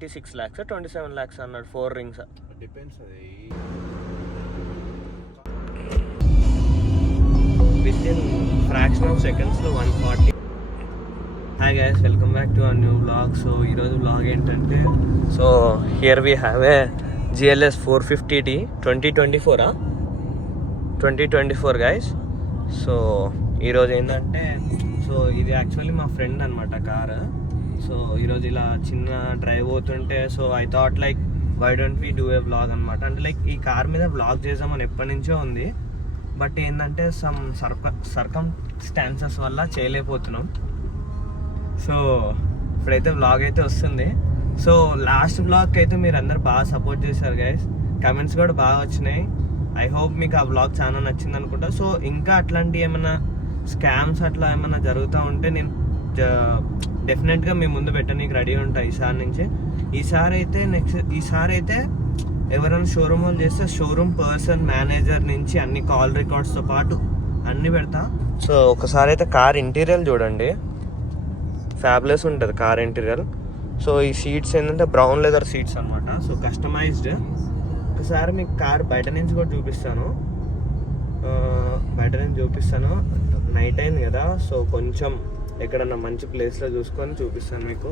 26 lakhs 27 lakhs అన్నాడు 4 rings. Depends అది. With in fraction of సెకండ్స్లో 140. Hi guys, welcome back to our new vlog. So ఈరోజు vlog ఏంటంటే, so here we have a GLS 450D 2024 guys. So ఈరోజు ఏంటంటే, so ఇది actually మా friend అనమాట కార్. సో ఈరోజు ఇలా చిన్న డ్రైవ్ అవుతుంటే, so I thought like why don't we do a vlog అనమాట. అంటే లైక్ ఈ కార్ మీద వ్లాగ్ చేద్దామని ఎప్పటి నుంచో ఉంది, బట్ ఏంటంటే సమ్ సర్కమ్స్టాన్సెస్ వల్ల చేయలేకపోతున్నాం. సో ఇప్పుడైతే వ్లాగ్ అయితే వస్తుంది. సో లాస్ట్ వ్లాగ్కి అయితే మీరు అందరు బాగా సపోర్ట్ చేశారు గైస్, కమెంట్స్ కూడా బాగా వచ్చినాయి. ఐ హోప్ మీకు ఆ వ్లాగ్ చాలా నచ్చింది అనుకుంటా. సో ఇంకా అట్లాంటి ఏమైనా స్కామ్స్ అట్లా ఏమైనా జరుగుతూ ఉంటే నేను డెఫినెట్గా మీ ముందు పెట్టడానికి రెడీ ఉంటా ఈసారి అయితే ఎవరైనా షోరూమ్ వాళ్ళు చేస్తే షోరూమ్ పర్సన్, మేనేజర్ నుంచి అన్ని కాల్ రికార్డ్స్తో పాటు అన్నీ పెడతా. సో ఒకసారి అయితే కార్ ఇంటీరియర్ చూడండి, ఫ్యాబ్లెస్ ఉంటుంది కార్ ఇంటీరియర్. సో ఈ సీట్స్ ఏంటంటే బ్రౌన్ లెదర్ సీట్స్ అనమాట, సో కస్టమైజ్డ్. ఒకసారి మీకు కార్ బయట నుంచి కూడా చూపిస్తాను. నైట్ అయింది కదా, సో కొంచెం ఎక్కడన్నా మంచి ప్లేస్లో చూసుకొని చూపిస్తాను మీకు.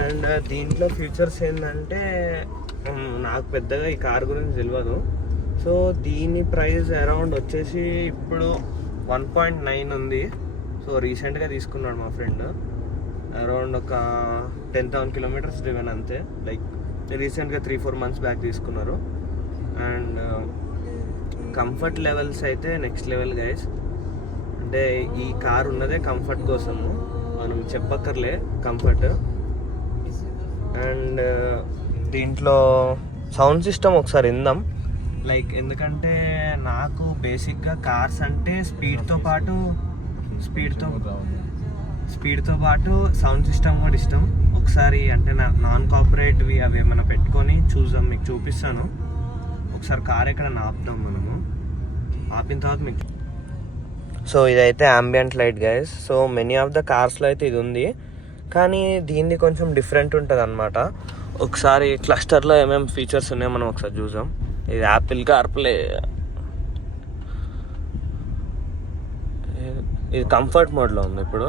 అండ్ దీంట్లో ఫీచర్స్ ఏంటంటే, నాకు పెద్దగా ఈ కార్ గురించి తెలియదు. సో దీని ప్రైస్ అరౌండ్ వచ్చేసి ఇప్పుడు 1.9 ఉంది. సో రీసెంట్గా తీసుకున్నాడు మా ఫ్రెండ్, అరౌండ్ ఒక 10,000 kilometers డ్రివెన్ అంతే. లైక్ రీసెంట్గా 3-4 months బ్యాక్ తీసుకున్నారు. అండ్ కంఫర్ట్ లెవెల్స్ అయితే నెక్స్ట్ లెవెల్ గైస్. అంటే ఈ కార్ ఉన్నదే కంఫర్ట్ కోసము, మనం చెప్పక్కర్లే కంఫర్ట్. అండ్ దీంట్లో సౌండ్ సిస్టమ్ ఒకసారి విందాం. లైక్ ఎందుకంటే నాకు బేసిక్గా కార్స్ అంటే స్పీడ్తో పాటు సౌండ్ సిస్టమ్ కూడా ఇష్టం. ఒకసారి అంటే నాన్ కార్పొరేట్వి అవి ఏమైనా పెట్టుకొని చూద్దాం, మీకు చూపిస్తాను. ఒకసారి కార్ ఎక్కడ ఆపుదాం మనము, ఆపిన తర్వాత మీకు. సో ఇదైతే ambient light guys. So many of the కార్స్లో అయితే ఇది ఉంది, కానీ దీన్ని కొంచెం డిఫరెంట్ ఉంటుంది అనమాట. ఒకసారి క్లస్టర్లో ఏమేమి ఫీచర్స్ ఉన్నాయో మనం ఒకసారి చూద్దాం. ఇది యాపిల్ కార్ప్లే, ఇది కంఫర్ట్ మోడ్లో ఉంది ఇప్పుడు.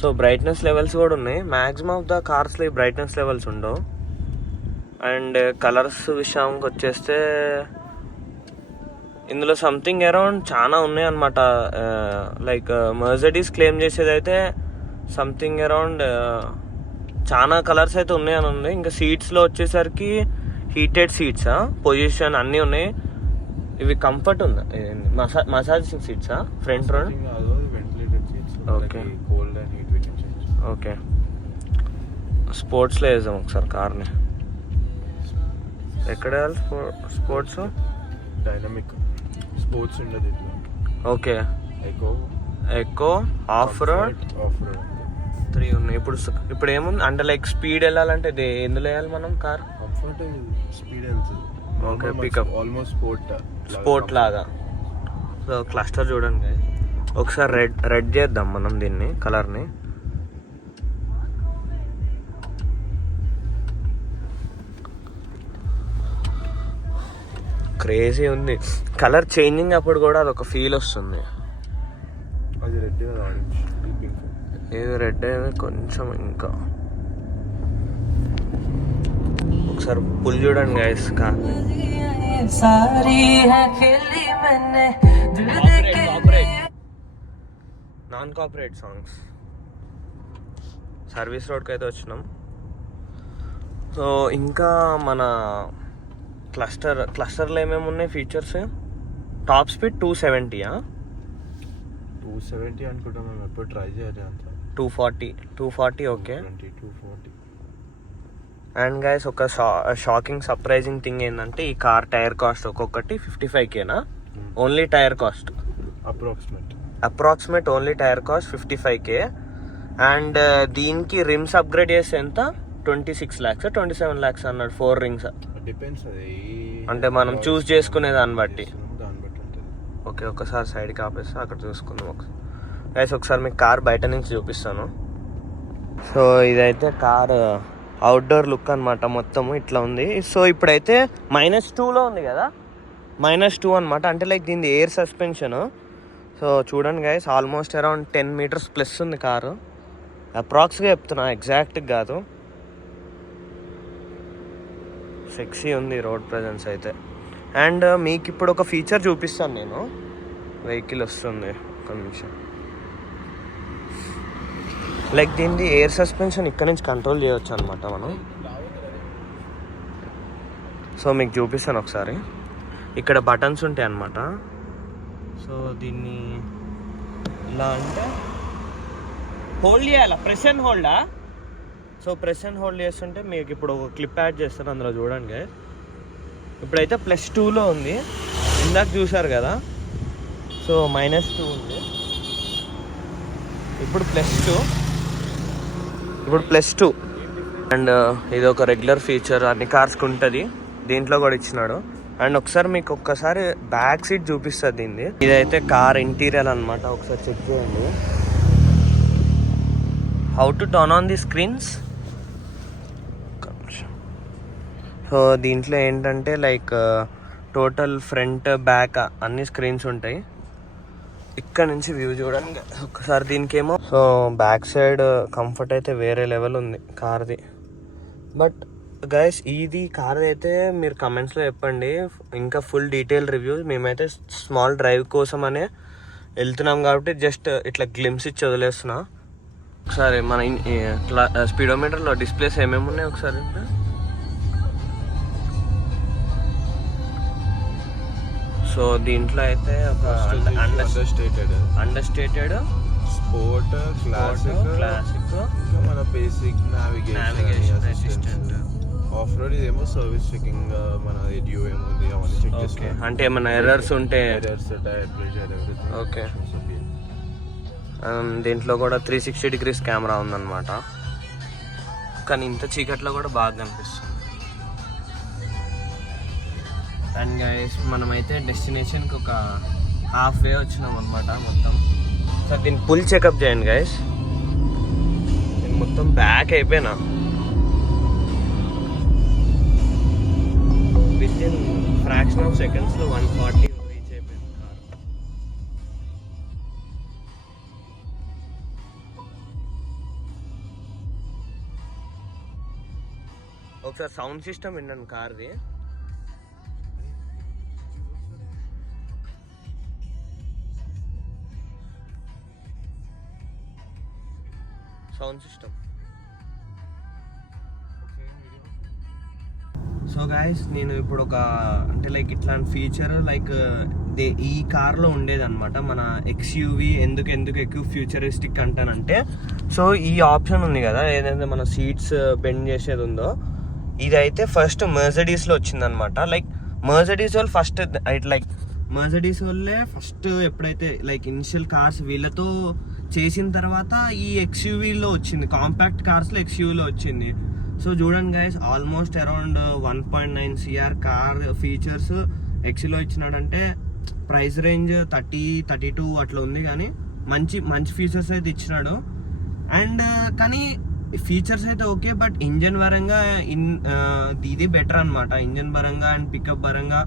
సో బ్రైట్నెస్ లెవెల్స్ కూడా ఉన్నాయి. మ్యాక్సిమం ఆఫ్ ద కార్స్లో ఈ బ్రైట్నెస్ లెవెల్స్ ఉండవు. అండ్ కలర్స్ విషయానికి వచ్చేస్తే ఇందులో సంథింగ్ అరౌండ్ చాలా ఉన్నాయి అనమాట. లైక్ మెర్సిడీస్ క్లెయిమ్ చేసేది అయితే సంథింగ్ అరౌండ్ చాలా కలర్స్ అయితే ఉన్నాయని ఉంది. ఇంకా సీట్స్లో వచ్చేసరికి హీటెడ్ సీట్స్, పొజిషన్ అన్నీ ఉన్నాయి. ఇవి కంఫర్ట్ ఉందా, మసాజింగ్ సీట్సా ఫ్రంట్ రౌండ్? ఓకే స్పోర్ట్స్లో వేద్దాం ఒకసారి కార్ని. ఎక్కడ వేయాలి స్పోర్ట్స్? డైనమిక్ స్పోర్ట్స్ ఉండదు. ఓకే, ఎకో ఆఫ్ రోడ్ 3 ఉన్నాయి. ఇప్పుడు ఏముంది అంటే లైక్ స్పీడ్ వెళ్ళాలంటే ఎందులో వేయాలి మనం కార్? కంఫర్ట్, స్పీడ్ వెళ్తుంది. ఓకే, పికప్ ఆల్మోస్ట్ స్పోర్ట్ లాగా. సో క్లస్టర్ చూడండి, ఒకసారి రెడ్ చేద్దాం మనం దీన్ని, కలర్ని. క్రేజీ ఉంది కలర్ చేంజింగ్. అప్పుడు కూడా అదొక ఫీల్ వస్తుంది. అది రెడ్, ఇది రెడ్ కొంచెం. ఇంకా ఒకసారి పుల్ చూడండి guys car. Non corporate songs. Service రోడ్కి అయితే వచ్చినాం. సో ఇంకా మన క్లస్టర్లో ఏమేమి ఉన్నాయి ఫీచర్స్? టాప్ స్పీడ్ 270 అనుకుంటా. మేము ఎప్పుడు ట్రై చేయాలి. అంత 240 ఓకే. 240. అండ్ గైస్ ఒక షాకింగ్ సర్ప్రైజింగ్ థింగ్ ఏంటంటే, ఈ కార్ టైర్ కాస్ట్ ఒక్కొక్కటి 55K only tyre cost. Approximate only tyre cost 55K. And దీనికి రిమ్స్ అప్గ్రేడ్ చేస్తే ఎంత? 26 lakhs 27 lakhs అన్నాడు 4 rings. డిపెండ్స్ అది, అంటే మనం చూస్ చేసుకునే దాన్ని బట్టి. ఓకే, ఒకసారి సైడ్కి ఆపేస్తే అక్కడ చూసుకుందాం. గైస్ ఒకసారి మీకు కార్ బయట నుంచి చూపిస్తాను. సో ఇదైతే కార్ అవుట్డోర్ లుక్ అనమాట, మొత్తము ఇట్లా ఉంది. సో ఇప్పుడైతే -2లో ఉంది కదా, -2 అనమాట. అంటే లైక్ దీని ఎయిర్ సస్పెన్షన్. సో చూడండి guys, almost around 10 metres plus ఉంది కారు. అప్రాక్స్గా చెప్తున్నా, ఎగ్జాక్ట్గా కాదు. సెక్సీ ఉంది రోడ్ ప్రజెన్స్ అయితే. అండ్ మీకు ఇప్పుడు ఒక ఫీచర్ చూపిస్తాను నేను. వెహికల్ వస్తుంది, ఒక నిమిషం. లైక్ దీన్ని ఎయిర్ సస్పెన్షన్ ఇక్కడ నుంచి కంట్రోల్ చేయవచ్చు అనమాట మనం. సో మీకు చూపిస్తాను ఒకసారి. ఇక్కడ బటన్స్ ఉంటాయి అన్నమాట. సో దీన్ని ఇలా అంటే హోల్డ్ చేయాలా, ప్రెస్ అండ్ హోల్డా? సో ప్రెస్ అండ్ హోల్డ్ చేస్తుంటే మీకు ఇప్పుడు ఒక క్లిప్ యాడ్ చేస్తాను, అందులో చూడండి. ఇప్పుడైతే +2లో ఉంది, ఇందాక చూసారు కదా. సో -2 ఉంది, ఇప్పుడు +2. అండ్ ఇది ఒక రెగ్యులర్ ఫీచర్, అన్ని కార్స్కి ఉంటుంది, దీంట్లో కూడా ఇచ్చినాడు. అండ్ ఒకసారి మీకు ఒక్కసారి బ్యాక్ సీట్ చూపిస్తుంది దీన్ని. ఇదైతే కార్ ఇంటీరియర్ అనమాట, ఒకసారి చెక్ చేయండి. How to turn on the screens. So దీంట్లో ఏంటంటే లైక్ టోటల్ ఫ్రంట్ బ్యాక్ అన్ని స్క్రీన్స్ ఉంటాయి. ఇక్కడ నుంచి వ్యూ చూడండి ఒకసారి దీనికేమో. సో బ్యాక్ సైడ్ కంఫర్ట్ అయితే వేరే లెవెల్ ఉంది కార్ది. బట్ గైస్ ఇది కార్ అయితే మీరు కమెంట్స్లో చెప్పండి, ఇంకా ఫుల్ డీటెయిల్ రివ్యూస్. మేమైతే స్మాల్ డ్రైవ్ కోసం అనే వెళ్తున్నాం కాబట్టి జస్ట్ ఇట్లా గ్లిమ్స్ ఇచ్చి వదిలేస్తున్నా. ఒకసారి మన స్పీడోమీటర్లో డిస్ప్లేస్ ఏమేమి ఉన్నాయి ఒకసారి. సో దీంట్లో అయితే ఒక అండర్స్టేటెడ్ స్పోర్ట్, క్లాసిక్, మన basic navigation assistant, of road. ఇదేమో సర్వీస్ చెకింగ్, మన డ్యూ ఏముంది అవన్నీ చెక్ చేస్తాం. అంటే ఏమైనా ఎర్రర్స్ ఉంటే టైర్ ప్రెషర్ ఎవ్రీథింగ్. ఓకే. దీంట్లో కూడా 360 degrees కెమెరా ఉందన్నమాట. కానీ ఇంత చీకట్లో కూడా బాగా కనిపిస్తుంది. అండ్ గైస్ మనమైతే డెస్టినేషన్కి ఒక హాఫ్ వే వచ్చినాం అనమాట మొత్తం. సార్ దీన్ని ఫుల్ చెకప్ చేయండి గైస్. నేను మొత్తం బ్యాక్ అయిపోయినా. విత్ ఇన్ ఫ్రాక్షన్ ఆఫ్ సెకండ్స్లో 140 రీచ్ అయిపోయింది కార్. ఒకసారి సౌండ్ సిస్టమ్ విన్నాను కార్ది. Sound system. సో గైస్ నేను ఇప్పుడు ఒక అంటే లైక్ ఇట్లాంటి ఫీచర్ లైక్ ఈ కార్లో ఉండేదన్నమాట. మన XUV ఎందుకు ఎక్కువ ఫ్యూచరిస్టిక్ అంటానంటే, సో ఈ ఆప్షన్ ఉంది కదా ఏదైతే మన సీట్స్ బెండ్ చేసేది ఉందో, ఇదైతే ఫస్ట్ మెర్సిడీస్లో వచ్చిందనమాట. లైక్ మెర్సిడీస్ వాళ్ళు ఫస్ట్ లైక్ మెర్సిడీస్ వాళ్ళే ఫస్ట్ ఎప్పుడైతే లైక్ ఇనిషియల్ కార్స్ వీళ్ళతో చేసిన తర్వాత ఈ XUVలో వచ్చింది, కాంపాక్ట్ కార్స్లో XUVలో వచ్చింది. సో చూడండి guys, almost around 1.9 CR car features XUVలో ఇచ్చినాడంటే ప్రైస్ రేంజ్ 30-32 అట్లా ఉంది. కానీ మంచి ఫీచర్స్ అయితే ఇచ్చినాడు. అండ్ కానీ ఫీచర్స్ అయితే ఓకే, బట్ ఇంజన్ పరంగా ఇది బెటర్ అనమాట. ఇంజన్ పరంగా అండ్ పికప్ పరంగా,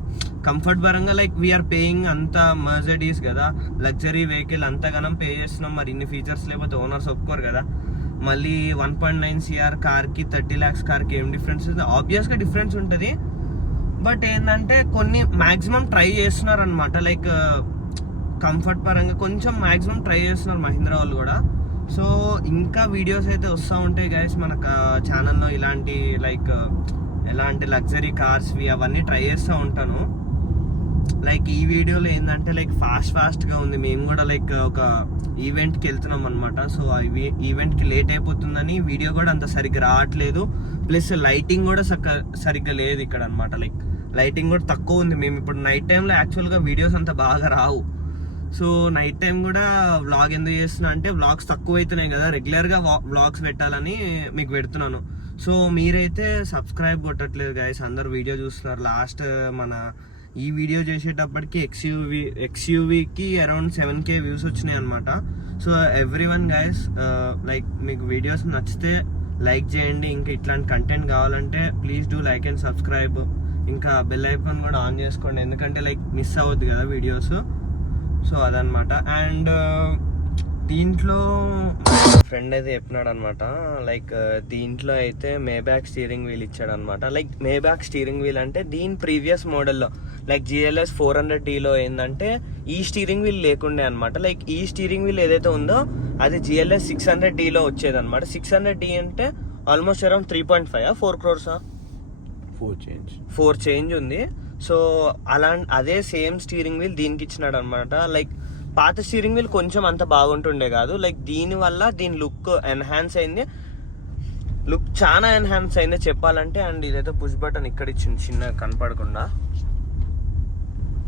కంఫర్ట్ పరంగా లైక్ వీఆర్ పేయింగ్ అంత మెర్సిడీస్ కదా, లగ్జరీ వెహికల్ అంతగానం పే చేస్తున్నాం. మరి ఇన్ని ఫీచర్స్ లేకపోతే ఓనర్స్ ఒప్పుకోరు కదా. మళ్ళీ 1.9 CR కార్కి 30 lakhs కార్కి ఏం డిఫరెన్స్ ఉంది? ఆబ్వియస్గా డిఫరెన్స్ ఉంటుంది. బట్ ఏంటంటే కొన్ని మ్యాక్సిమం ట్రై చేస్తున్నారు అనమాట. లైక్ కంఫర్ట్ పరంగా కొంచెం మ్యాక్సిమం ట్రై చేస్తున్నారు మహీంద్రా వాళ్ళు కూడా. సో ఇంకా వీడియోస్ అయితే వస్తూ ఉంటాయి గైస్ మన ఛానల్లో, ఇలాంటి లైక్ ఎలాంటి లగ్జరీ కార్స్వి అవన్నీ ట్రై చేస్తూ ఉంటాను. లైక్ ఈ వీడియోలో ఏంటంటే లైక్ ఫాస్ట్గా ఉంది. మేము కూడా లైక్ ఒక ఈవెంట్కి వెళ్తున్నాం అనమాట. సో ఆ ఈవెంట్కి లేట్ అయిపోతుందని వీడియో కూడా అంత సరిగ్గా రావట్లేదు. ప్లస్ లైటింగ్ కూడా సరిగ్గా లేదు ఇక్కడ అనమాట. లైక్ లైటింగ్ కూడా తక్కువ ఉంది. మేము ఇప్పుడు నైట్ టైంలో యాక్చువల్గా వీడియోస్ అంత బాగా రావు. సో నైట్ టైం కూడా వ్లాగ్ ఎందుకు చేస్తున్నా అంటే వ్లాగ్స్ తక్కువ అవుతున్నాయి కదా, రెగ్యులర్గా వ్లాగ్స్ పెట్టాలని మీకు పెడుతున్నాను. సో మీరైతే సబ్స్క్రైబ్ కొట్టట్లేదు గైస్, అందరు వీడియో చూస్తున్నారు. లాస్ట్ మన ఈ వీడియో చేసేటప్పటికి ఎక్స్యూవీకి అరౌండ్ 7K వ్యూస్ వచ్చినాయి అనమాట. So every one guy's, like మీకు వీడియోస్ నచ్చితే లైక్ చేయండి. ఇంకా ఇట్లాంటి కంటెంట్ కావాలంటే please do like and subscribe. ఇంకా బెల్ ఐకాన్ కూడా ఆన్ చేసుకోండి, ఎందుకంటే లైక్ మిస్ అవ్వద్దు కదా వీడియోస్. సో అదనమాట. అండ్ దీంట్లో ఫ్రెండ్ అయితే చెప్పినాడు అనమాట, లైక్ దీంట్లో అయితే మేబ్యాక్ స్టీరింగ్ వీల్ ఇచ్చాడు అనమాట. లైక్ మేబ్యాక్ స్టీరింగ్ వీల్ అంటే దీని ప్రీవియస్ మోడల్లో లైక్ GLS 400Dలో ఏంటంటే ఈ స్టీరింగ్ వీల్ లేకుండే అనమాట. లైక్ ఈ స్టీరింగ్ వీల్ ఏదైతే ఉందో అది GLS 600Dలో వచ్చేది అనమాట. 600D అంటే ఆల్మోస్ట్ అరౌండ్ 3.5 4 crores 4 చేంజ్ ఉంది. సో అదే సేమ్ స్టీరింగ్ వీల్ దీనికి ఇచ్చినాడు అనమాట. లైక్ పాత స్టీరింగ్ వీల్ కొంచెం అంత బాగుంటుండే కాదు, లైక్ దీనివల్ల దీని లుక్ ఎన్హాన్స్ అయింది, లుక్ చాలా ఎన్హాన్స్ అయింది చెప్పాలంటే. అండ్ ఇదైతే పుష్ బటన్ ఇక్కడ ఇచ్చింది చిన్న కనపడకుండా.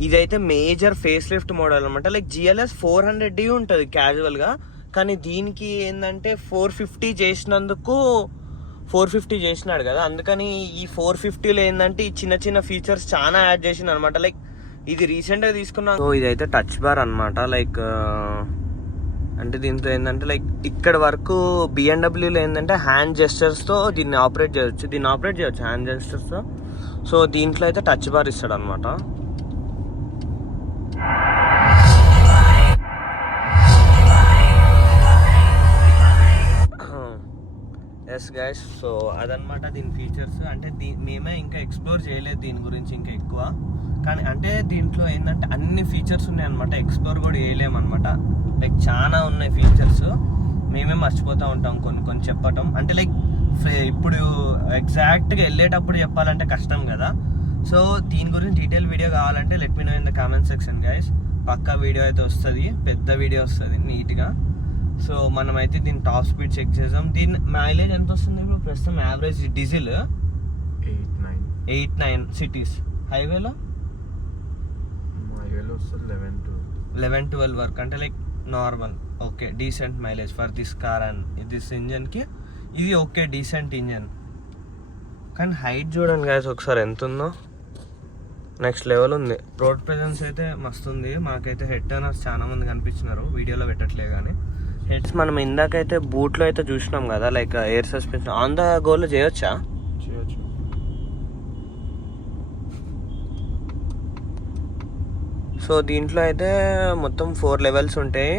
ఇదైతే మేజర్ ఫేస్ లిఫ్ట్ మోడల్ అనమాట. లైక్ GLS 400D ఉంటుంది క్యాజువల్గా, కానీ దీనికి ఏంటంటే 450 చేసినందుకు 450 చేసినాడు కదా, అందుకని ఈ 450లో ఏంటంటే ఈ చిన్న చిన్న ఫీచర్స్ చాలా యాడ్ చేసింది అనమాట. లైక్ ఇది రీసెంట్గా తీసుకున్నాం. సో ఇదైతే టచ్ బార్ అనమాట. లైక్ అంటే దీంతో ఏంటంటే లైక్ ఇక్కడ వరకు BMWలో ఏంటంటే హ్యాండ్ జెస్టర్స్తో దీన్ని ఆపరేట్ చేయొచ్చు హ్యాండ్ జెస్టర్స్తో. సో దీంట్లో అయితే టచ్ బార్ ఇస్తాడు అనమాట. ఎస్ గైస్, సో అదనమాట దీని ఫీచర్స్. అంటే మేమే ఇంకా ఎక్స్ప్లోర్ చేయలేదు దీని గురించి ఇంకా ఎక్కువ, కానీ అంటే దీంట్లో ఏంటంటే అన్ని ఫీచర్స్ ఉన్నాయి అనమాట, ఎక్స్ప్లోర్ కూడా చేయలేమన్నమాట. లైక్ చాలా ఉన్నాయి ఫీచర్స్, మేమే మర్చిపోతూ ఉంటాం కొన్ని చెప్పటం. అంటే లైక్ ఇప్పుడు ఎగ్జాక్ట్గా వెళ్ళేటప్పుడు చెప్పాలంటే కష్టం కదా. సో దీని గురించి డీటెయిల్ వీడియో కావాలంటే let me know in the comment section guys. పక్కా వీడియో అయితే వస్తుంది, పెద్ద వీడియో వస్తుంది నీట్గా. సో మనమైతే దీని టాప్ స్పీడ్ చెక్ చేద్దాం. దీని మైలేజ్ ఎంత వస్తుంది ఇప్పుడు ప్రస్తుతం యావరేజ్ డీజిల్ 8-9 సిటీస్, హైవేలో 11-12 వరకు, అంటే like normal okay decent mileage for this car and this ఇంజన్కి ఇది ఓకే డీసెంట్ ఇంజన్. కానీ హైట్ చూడండి గైస్ ఒకసారి ఎంత ఉందో, నెక్స్ట్ లెవెల్ ఉంది. రోడ్ ప్రెజెన్స్ అయితే మస్తు ఉంది. మాకైతే హెడ్ టర్నర్స్ చాలా మంది కనిపించినారు, వీడియోలో పెట్టట్లే కానీ హెడ్స్ మనం ఇందాకైతే బూట్లో అయితే చూసినాం కదా, like air suspension on the గోలో చేయొచ్చు. సో దీంట్లో అయితే మొత్తం 4 లెవెల్స్ ఉంటాయి.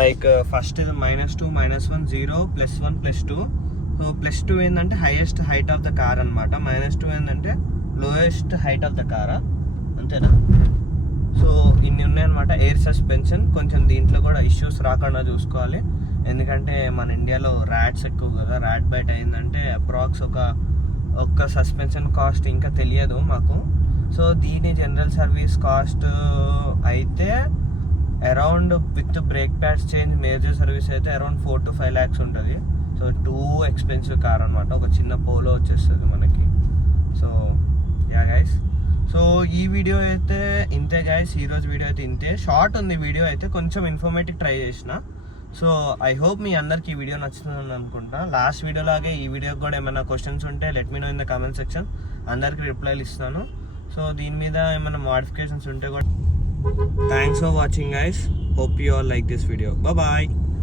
లైక్ ఫస్ట్ ఇది -2, -1, 0, +1, +2. సో +2 ఏంటంటే highest height of the car అనమాట, -2 ఏంటంటే lowest height of the car, అంతేనా. సో ఇన్ని ఉన్నాయన్నమాట. ఎయిర్ సస్పెన్షన్ కొంచెం దీంట్లో కూడా ఇష్యూస్ రాకుండా చూసుకోవాలి, ఎందుకంటే మన ఇండియాలో ర్యాట్స్ ఎక్కువ కదా. ర్యాట్ బైట్ అయిందంటే అప్రాక్స్ ఒక్క సస్పెన్షన్ కాస్ట్ ఇంకా తెలియదు మాకు. సో దీని జనరల్ సర్వీస్ కాస్ట్ అయితే around with brake pads change major service అయితే అరౌండ్ 4 to 5 lakhs ఉంటుంది. సో టూ ఎక్స్పెన్సివ్ కార్ అనమాట. ఒక చిన్న పోలో వచ్చేస్తుంది మనకి. సో యా గైస్, సో ఈ వీడియో అయితే ఇంతే గైస్. ఈరోజు వీడియో అయితే ఇంతే, షార్ట్ ఉంది వీడియో అయితే, కొంచెం ఇన్ఫర్మేటివ్ ట్రై చేసిన. సో ఐ హోప్ మీ అందరికి ఈ వీడియో నచ్చుతుంది అనుకుంటా. లాస్ట్ వీడియో లాగే ఈ వీడియోకి కూడా ఏమైనా క్వశ్చన్స్ ఉంటే let me know in the comment section, అందరికి రిప్లైలు ఇస్తాను. సో దీని మీద ఏమైనా మోడిఫికేషన్స్ ఉంటే కూడా. Thanks for watching guys, hope you all like this video. Bye.